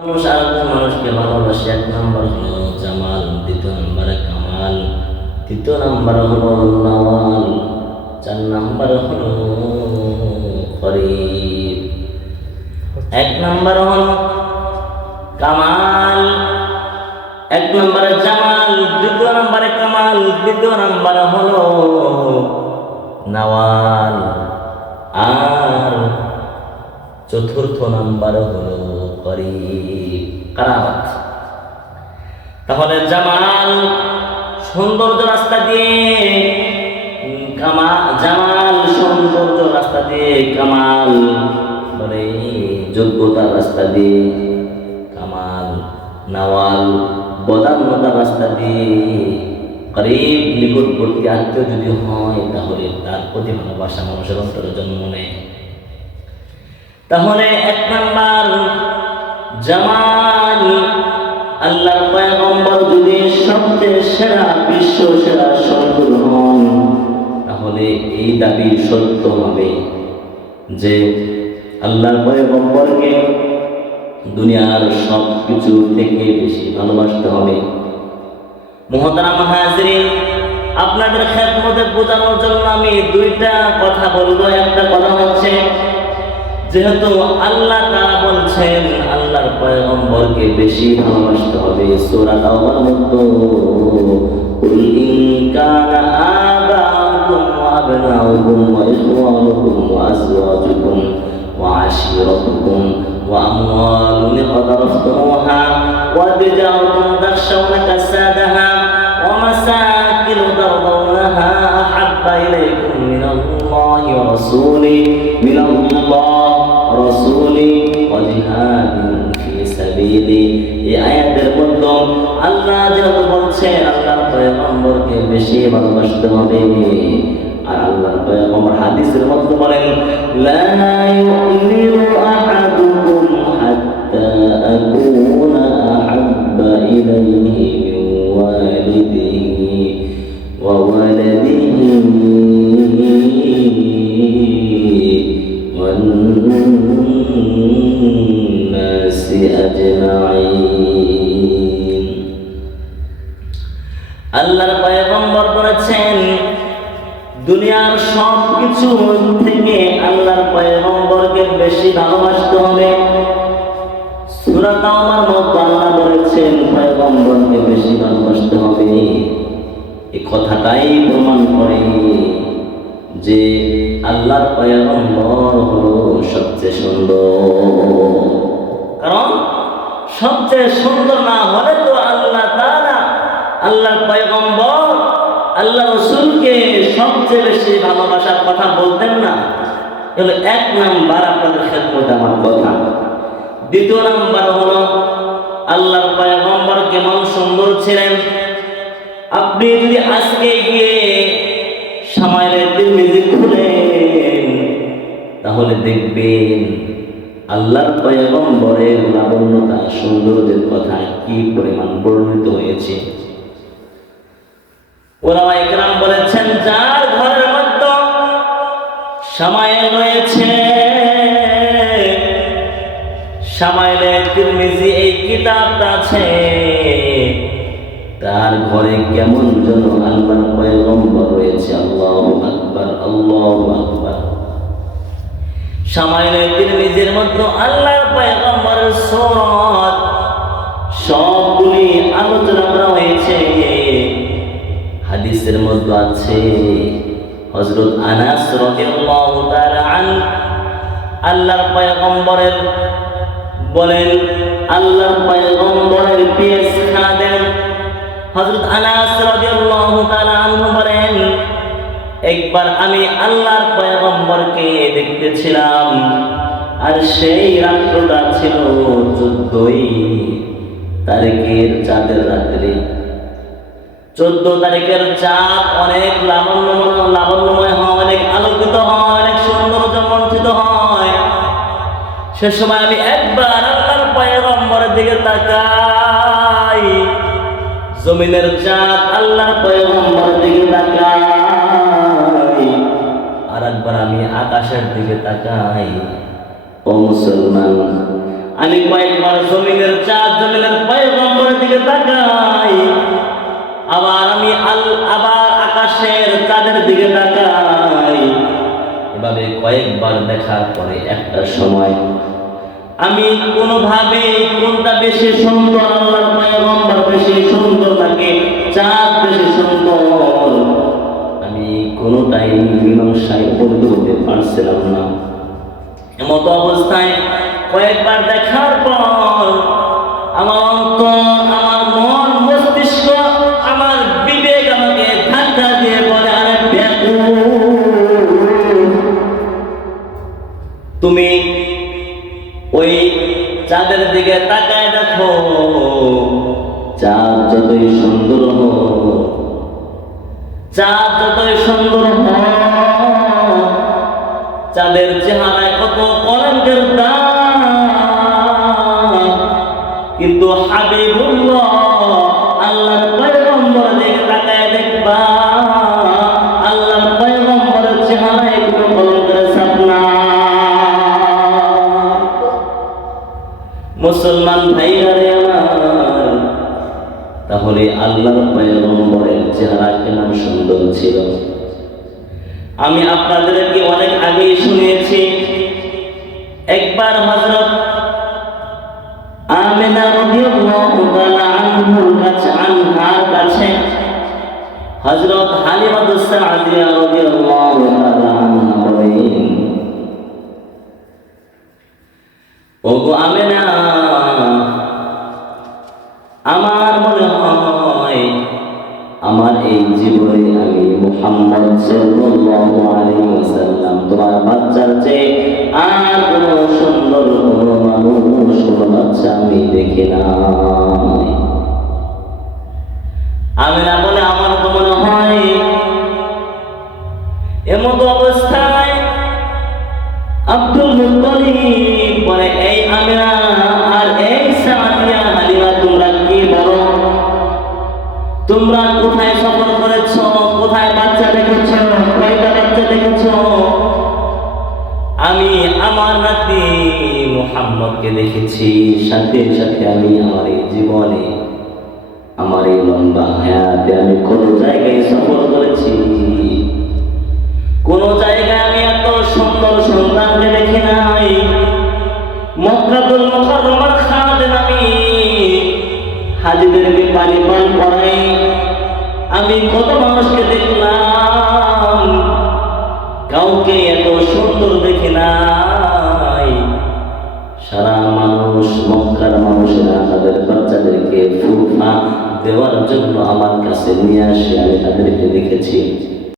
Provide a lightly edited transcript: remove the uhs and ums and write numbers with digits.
মানুষ আরেকজন মানুষকে ভালোবাসে। এক নম্বর হলো জামাল, দ্বিতীয় নম্বরে কামাল, তৃতীয় নম্বর হলো নওয়াল, চার নম্বর হলো করিব। এক নম্বর হলো কামাল, এক নম্বরে জামাল, দ্বিতীয় নম্বরে কামাল, তৃতীয় নম্বরে হলো নওয়াল, আর চতুর্থ নাম্বার হলো করিব, কারামত। তাহলে জামাল সৌন্দর্য রাস্তা দিয়ে, জামাল সৌন্দর্য রাস্তা দিয়ে, কামাল বলে যোগ্যতার রাস্তা দিয়ে, কামাল নওয়াল বদান্যতার রাস্তা দিয়ে, করিব নিকটবর্তী আত্মীয় যদি হয় তাহলে তার প্রতি ভালোবাসা মানুষের অন্তরে জন্ম নেয়। তাহলে এক নাম্বার জামাল, আল্লাহর পয়গম্বর যদি সবচেয়ে সেরা, বিশ্ব সেরা সুন্দর হন, তাহলে এই দাবি সত্য হবে যে আল্লাহর পয়গম্বরকে দুনিয়ার সব কিছু থেকে বেশি ভালোবাসতে হবে। মুহতারাম হাজিরিন, আপনাদের খেদমতে বোঝানোর জন্য আমি দুইটা কথা বলবো। একটা কথা হচ্ছে, যেহেতু আল্লাহ তাআলা বলছেন আল্লাহর পয়গম্বরকে বেশি ভালোবাসতে হবে, সূরা তাওবার মধ্যে কুল ইন কানা আবাউকুম ওয়া আবনাউকুম ওয়া ইখওয়ানুকুম ওয়া আজওয়াজুকুম ওয়া আশীরাতুকুম ওয়া আমওয়ালুন ইqtaraftumuha ওয়া tijaratun takhshawna kasadaha ওয়া masakin tardawnaha ahabba ilaykum minallahi wa rasulihi এই আয়াতের মধ্যে আল্লাহ যেহেতু বলছেন আল্লাহর পয়গম্বরকে বেশি ভালোবাসতে হবে, আর আল্লাহর পয়গম্বর হাদিসের মধ্যে বলেন লা ইউমিনু আহাদুকুম হাত্তা আকুনা আহাব্বা ইলাইহি মিন ওয়ালিদিহি ওয়া ওয়ালাদিহি ওয়ান নাসি আজমাইন। আল্লাহর পয়গম্বর বলেছেন দুনিয়ার সব কিছু থেকে আল্লাহর পয়গম্বরকে বেশি ভালোবাসতে হবে। সূরা তাওবার মধ্যে আল্লাহ বলেছেন পয়গম্বরকে বেশি ভালোবাসতে হবে। এই কথাটাই প্রমাণ করে যে আল্লাহর পয়গম্বর হলো সবচেয়ে সুন্দর। কারণ সবচেয়ে সুন্দর না হলে তো আল্লাহ তাআলা আল্লাহর পয়গম্বর আল্লাহ রাসূলকে সবচেয়ে বেশি ভালোবাসার কথা বলতেন না। এগুলো এক নাম্বার আপনাদের খেদমতে আমার কথা। দ্বিতীয় নাম্বার হলো আল্লাহর পয়গম্বর কেমন সুন্দর ছিলেন। আপনি যদি আজকে গিয়ে শামাইলে তিরমিজি খুলেন তাহলে দেখবেন আল্লাহর পয়গম্বরের লাবণ্যতা, সৌন্দর্যের কথা কি পরিমাণ বর্ণিত হয়েছে। ওলামা ইকরাম বলেছেন যার ঘরের মধ্যে শামাইল রয়েছে, শামাইলে তিরমিজি এই কিতাবটা আছে, তার ঘরে কেমন যেন আল্লাহর পয়গম্বর রয়েছে। আল্লাহু আকবার, আল্লাহু আকবার। শামাইলে তিরমিজির মধ্যে আল্লাহর পয়গম্বরের সুন্নাত সবগুলি আলোচনা করা হয়েছে। হাদিসের মধ্যে আছে হযরত আনাস রাদিয়াল্লাহু তাআলা আনহু আল্লাহর পয়গম্বরের বলেন, আল্লাহর পয়গম্বরের পেশ খাদেম হযরত আনাস রাদিয়াল্লাহু তাআলা আনহু বলেন, একবার আমি আল্লাহর পয়গম্বরকে দেখতেছিলাম, আর সেই রাত্রটা ছিল 14 তারিখের চাঁদের রাত্রি। 14 তারিখের চাঁদ অনেক লাবণ্যময় হয়, অনেক আলোকিত হয়, অনেক সৌন্দর্যমণ্ডিত হয়। সে সময় আমি একবার আল্লাহর পয়গম্বরের দিকে তাকাই, জমিনের চাঁদ আল্লাহর পয়গম্বরের দিকে তাকাই, আর একবার আমি আকাশের দিকে তাকাই। ও মুসলমান, আমি কয়েকবার জমিনের চাঁদ, জমিনের পয়গম্বরের দিকে তাকাই, আবার আকাশের চাঁদের দিকে তাকাই। এভাবে কয়েকবার দেখার পরে একটা সময় আমি কোনোভাবে কোনটা বেশি সুন্দর, আল্লাহর পয়গম্বর বেশি সুন্দর নাকি চাঁদ বেশি সুন্দর, আমি কোনোটাই মীমাংসায় উপনীত হতে পারছিলাম না। এমতো অবস্থায় কয়েকবার দেখার পর আমার অন্তর, আমার মন, মস্তিষ্ক, আমার বিবেক আমাকে ধাক্কা দিয়ে বলে, আরে বেকুব, তুমি ওই চাঁদের দিকে তাকায় দেখো, চাঁদ যতই সুন্দর হোক, চাঁদ যতই সুন্দর হোক, চাঁদের চেহারায় কত কলঙ্কের দাগ, কিন্তু হাবিবুল্লাহ আল্লাহর পয়গম্বর দিকে তাকায় দেখবা, আল্লাহর পয়গম্বরের চেহারায় কোনো কলঙ্কের ছাপ নাই। মুসলমান ভাইরা রে আমার, তাহলে আল্লাহর পয়গম্বরের চেহারা কেমন সুন্দর ছিল আমি আপনাদেরকে অনেক আগেই শুনিয়েছি। একবার হযরত আমিনা রাদিয়াল্লাহু তাআলা আনহার কাছে হযরত হালিমাতুস সাদিয়া রাদিয়াল্লাহু তাআলা আনহা বলেন, ওগো আমিনা, আমার মনে হয় আমার এই জীবনে আমি মুহাম্মদ সাল্লাল্লাহু আলাইহি ওয়াসাল্লাম তোমার বাচ্চার চেয়ে আর কোনো সুন্দর কোনো মানুষ, কোনো বাচ্চা আমি দেখি নাই। আমিনা বলে, আমার তো মনে হয়। এমতো অবস্থায় আব্দুল মুত্তালিব বলে, এই আমিনা আর এই সাদিয়া, হালিমা, তোমরা কি বলো? তোমরা কোথায় সফর করেছ? কোথায় বাচ্চা দেখেছ? কয়টা বাচ্চা দেখেছ? আমি আমার নাতি মুহাম্মদকে দেখেছি, সাথে সাথে আমি আমার এই জীবনে, আমার এই লম্বা হায়াতে আমি কোন জায়গায় সফর করেছি, কোন জায়গায় আমি এত সুন্দর সন্তানকে দেখি নাই। মক্কাতুল মুকাররমার খাদেম আমি, হাজিদেরকে পানি পান করাই, আমি কত মানুষকে দেখলাম, কাউকে এত সুন্দর দেখি নাই। সারা মানুষ, মক্কার মানুষেরা তাদের বাচ্চাদেরকে ফুফা দেওয়ার জন্য আমার কাছে নিয়ে আসে, আমি তাদেরকে দেখেছি।